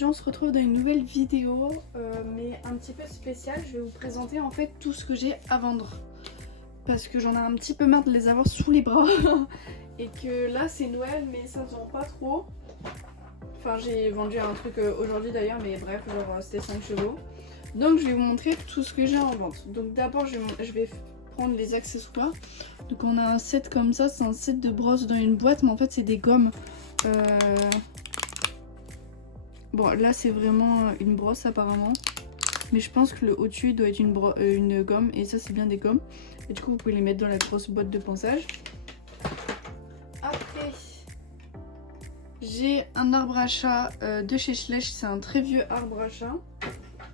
aujourd'hui on se retrouve dans une nouvelle vidéo mais un petit peu spéciale. Je vais vous présenter en fait tout ce que j'ai à vendre parce que j'en ai un petit peu marre de les avoir sous les bras et que là c'est Noël mais ça se vend pas trop. Enfin j'ai vendu un truc aujourd'hui d'ailleurs, mais bref, genre c'était 5 chevaux. Donc je vais vous montrer tout ce que j'ai en vente. Donc d'abord je vais prendre les accessoires. Donc on a un set comme ça, c'est un set de brosses dans une boîte, mais en fait c'est des gommes. Bon là c'est vraiment une brosse apparemment, mais je pense que le au-dessus doit être une gomme, et ça c'est bien des gommes. Et du coup vous pouvez les mettre dans la grosse boîte de ponçage. Après j'ai un arbre à chat de chez Schleich, c'est un très vieux arbre à chat.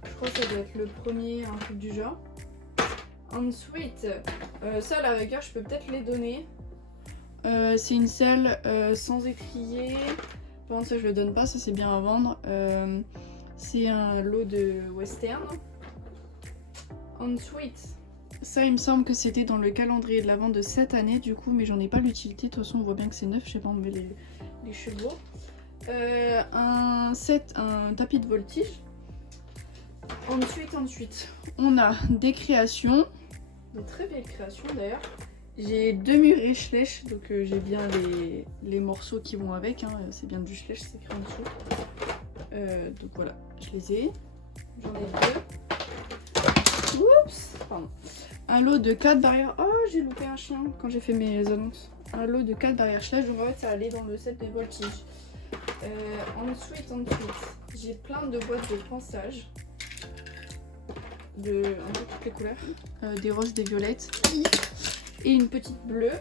Je crois que ça doit être le premier, un truc du genre. Ensuite, ça à la rigueur je peux peut-être les donner. C'est une selle sans étrier. Par contre ça je le donne pas, ça c'est bien à vendre. C'est un lot de western. Ensuite, ça il me semble que c'était dans le calendrier de l'avant de cette année du coup, mais j'en ai pas l'utilité. De toute façon on voit bien que c'est neuf, je sais pas enlever les chevaux. Un tapis de voltige. Ensuite, on a des créations, de très belles créations d'ailleurs. J'ai deux murets Schleich, donc j'ai bien les morceaux qui vont avec, hein. C'est bien du Schleich, c'est écrit en dessous. Donc voilà, je les ai. J'en ai deux. Oups, pardon. Un lot de 4 barrières. Oh, j'ai loupé un chien quand j'ai fait mes annonces. Un lot de 4 barrières Schleich, donc en fait ça allait dans le set des voltiges. Ensuite, j'ai plein de boîtes de ponçage. De un peu toutes les couleurs, des roses, des violettes et une petite bleue.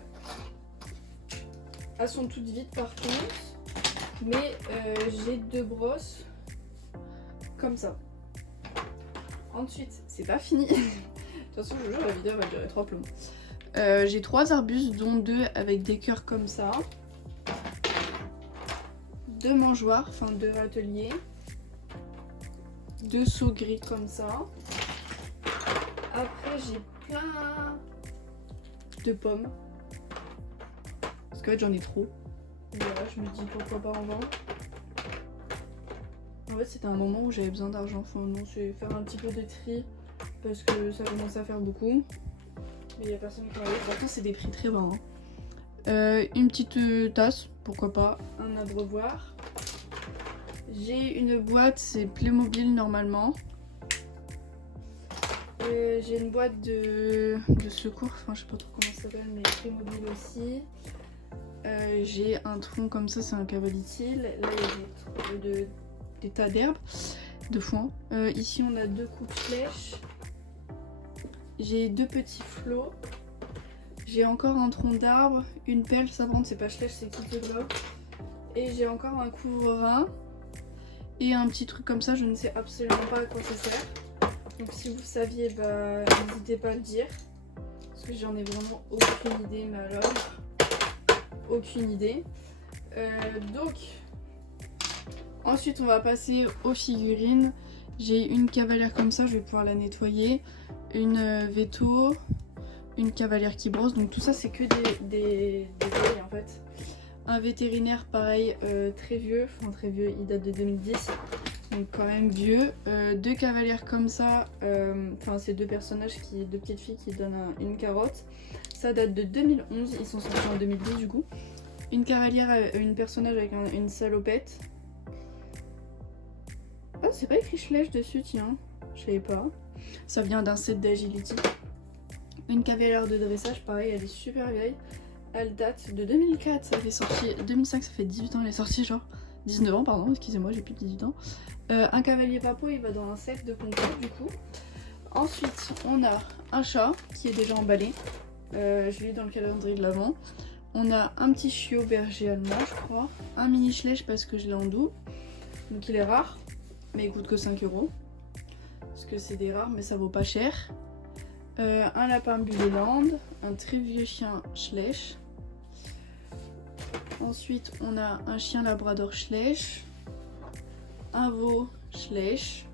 Elles sont toutes vides par contre, mais j'ai deux brosses comme ça. Ensuite, c'est pas fini. De toute façon je vous jure, la vidéo va durer 3 plombs. J'ai 3 arbustes, dont 2 avec des cœurs comme ça, 2 mangeoires, enfin 2 râteliers, 2 seaux gris comme ça. Après j'ai plein de pommes, parce qu'en fait j'en ai trop. Et voilà, je me dis pourquoi pas en vendre. En fait c'était un moment où j'avais besoin d'argent. Enfin non, je vais faire un petit peu de tri parce que ça commence à faire beaucoup. Mais il n'y a personne qui va aller. Par contre c'est des prix très bas, hein. Une petite tasse, pourquoi pas. Un abreuvoir. J'ai une boîte, c'est Playmobil normalement. J'ai une boîte de secours, enfin je sais pas trop comment ça s'appelle, mais Playmobil aussi. J'ai un tronc comme ça, c'est un cavalier. Là il y a des tas d'herbes, de foin. Ici on a 2 coupes Schleich. J'ai 2 petits flots. J'ai encore un tronc d'arbre, une pelle, ça par contre c'est pas Schleich, c'est Kit de Globe. Et j'ai encore un couvre-rein. Et un petit truc comme ça, je ne sais absolument pas à quoi ça sert. Donc si vous saviez, bah n'hésitez pas à le dire. Parce que j'en ai vraiment aucune idée, mais alors aucune idée. Donc ensuite on va passer aux figurines. J'ai une cavalière comme ça, je vais pouvoir la nettoyer. Une veto, une cavalière qui brosse. Donc tout ça c'est que des vieilles en fait. Un vétérinaire pareil, très vieux, enfin très vieux, il date de 2010. Donc quand même vieux. 2 cavalières comme ça, enfin c'est 2 personnages, deux petites filles qui donnent une carotte. Ça date de 2011, ils sont sortis en 2010 du coup. Une cavalière, une personnage avec une salopette. Ah, c'est pas écrit Schleich dessus, tiens, je savais pas. Ça vient d'un set d'agility. Une cavalière de dressage, pareil, elle est super vieille. Elle date de 2004, ça fait sorti 2005, ça fait 18 ans, elle est sortie genre 19 ans, pardon, excusez-moi, j'ai plus de 18 ans. Un cavalier papo, il va dans un set de concours du coup. Ensuite, on a un chat qui est déjà emballé. Je l'ai dans le calendrier de l'avant. On a un petit chiot berger allemand, je crois. Un mini Schleich parce que je l'ai en doux. Donc il est rare, mais il coûte que 5 €. Parce que c'est des rares, mais ça vaut pas cher. Un lapin Buleland, un très vieux chien Schleich. Ensuite, on a un chien labrador Schleich, un veau Schleich,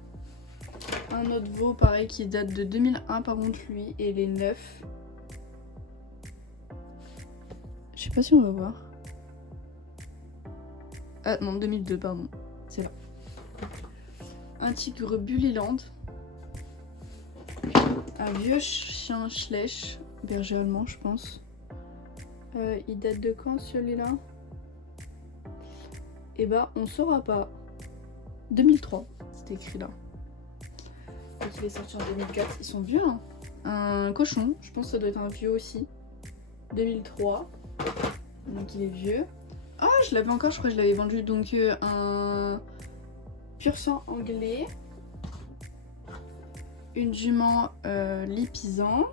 un autre veau pareil qui date de 2001 par contre lui, et il est neuf. Je sais pas si on va voir. Ah non, 2002 pardon, c'est là. un tigre Bullyland, un vieux chien Schleich, berger allemand je pense. Il date de quand celui-là? Et bah on saura pas. 2003, c'est écrit là. Donc il est sorti en 2004, ils sont vieux hein. Un cochon, je pense que ça doit être un vieux aussi. 2003, donc il est vieux. Ah je l'avais encore, je crois que je l'avais vendu. Donc un pur sang anglais. Une jument Lipizzan.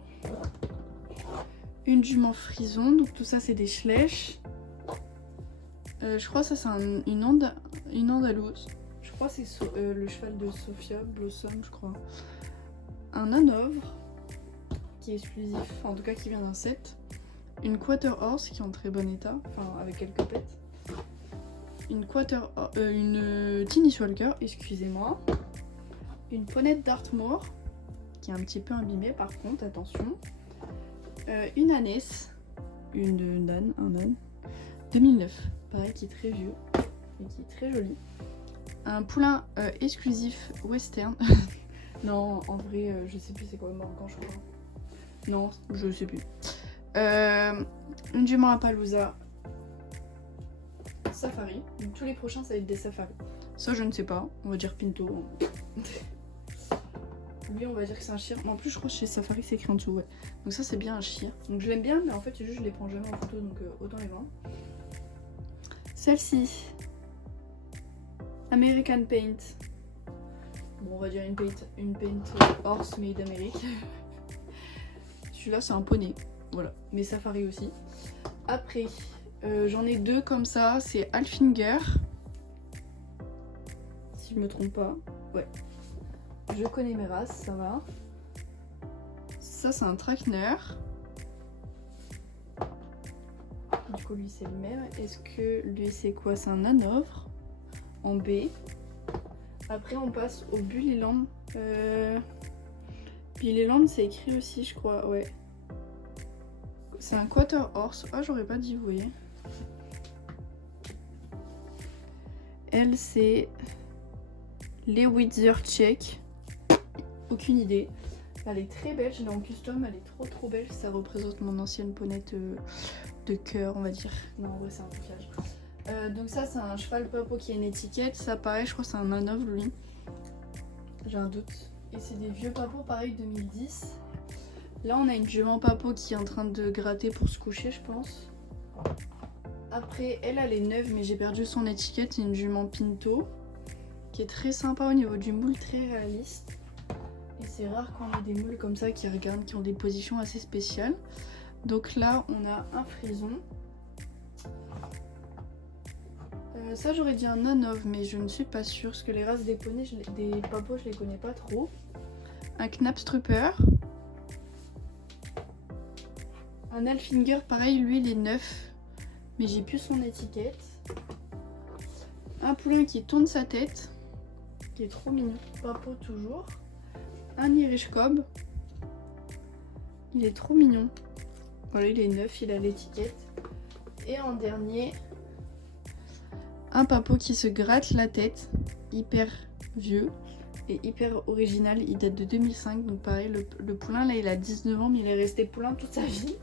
Une jument Frison, donc tout ça c'est des Schleich. Je crois que ça c'est une andalouse. Je crois que c'est le cheval de Sophia Blossom, je crois. Un hanovre qui est exclusif, en tout cas qui vient d'un set. Une quarter horse qui est en très bon état, enfin avec quelques pètes. Une Tiny Walker, excusez-moi. Une ponette Dartmoor qui est un petit peu abîmée par contre, attention. Une ânesse, un âne, 2009, pareil qui est très vieux et qui est très joli. Un poulain exclusif western. Non, en vrai, je sais plus c'est quoi Morgan, je crois. Non, je sais plus. Une jument Appaloosa safari. Donc, tous les prochains, ça va être des safaris. Ça, je ne sais pas. On va dire Pinto. Lui, on va dire que c'est un chien. Mais en plus, je crois que chez Safari, c'est écrit en dessous. Ouais. Donc, ça, c'est bien un chien. Donc, je l'aime bien, mais en fait, c'est juste je les prends jamais en photo. Donc, autant les vendre. Celle-ci. American Paint. Bon, on va dire une paint horse made d'Amérique. Celui-là, c'est un poney. Voilà. Mais Safari aussi. Après, j'en ai deux comme ça. C'est Alfinger. Si je me trompe pas. Ouais. Je connais mes races, ça va. Ça, c'est un Trakehner. Du coup, lui, c'est le mère. Est-ce que lui, c'est quoi? C'est un hanovre en B. Après, on passe au Bullyland. Bullyland, c'est écrit aussi, je crois. Ouais. C'est un quarter horse. Ah, j'aurais pas dit, vous voyez. Elle, c'est Lewitzer Tchèque. Aucune idée. Elle est très belle, je l'ai en custom, elle est trop belle. Ça représente mon ancienne ponette de cœur, on va dire. Non, en vrai, c'est un trucage. Donc ça, c'est un cheval papo qui a une étiquette. Ça, pareil, je crois que c'est un hanovre, lui. J'ai un doute. Et c'est des vieux papos, pareil, 2010. Là, on a une jument papo qui est en train de gratter pour se coucher, je pense. Après, elle est neuve, mais j'ai perdu son étiquette. C'est une jument Pinto, qui est très sympa au niveau du moule, très réaliste. Et c'est rare qu'on ait des moules comme ça qui regardent, qui ont des positions assez spéciales. Donc là, on a un frison. Ça, j'aurais dit un hanovre, mais je ne suis pas sûre, parce que les races des poneys, des papos, je les connais pas trop. Un Knapstrupper. Un Alfinger, pareil, lui, il est neuf, mais j'ai plus son étiquette. Un poulain qui tourne sa tête, qui est trop mignon. Papo toujours. Un Irish Cob. Il est trop mignon. Voilà, il est neuf, il a l'étiquette. Et en dernier, un papo qui se gratte la tête. Hyper vieux et hyper original. Il date de 2005. Donc pareil, le poulain là, il a 19 ans, mais il est resté poulain toute sa vie.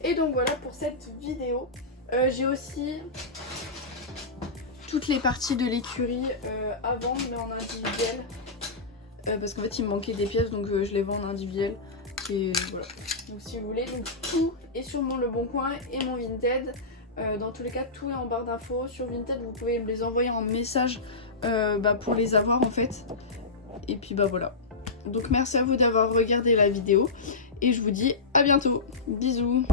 Et donc voilà pour cette vidéo. J'ai aussi toutes les parties de l'écurie à vendre, mais en individuel. Parce qu'en fait il me manquait des pièces, donc je les vends en individuel. Et voilà. Donc si vous voulez, donc tout est sur mon Le Bon Coin et mon Vinted. Dans tous les cas, tout est en barre d'infos. Sur Vinted, vous pouvez me les envoyer en message pour les avoir en fait. Et puis bah voilà. Donc merci à vous d'avoir regardé la vidéo. Et je vous dis à bientôt. Bisous.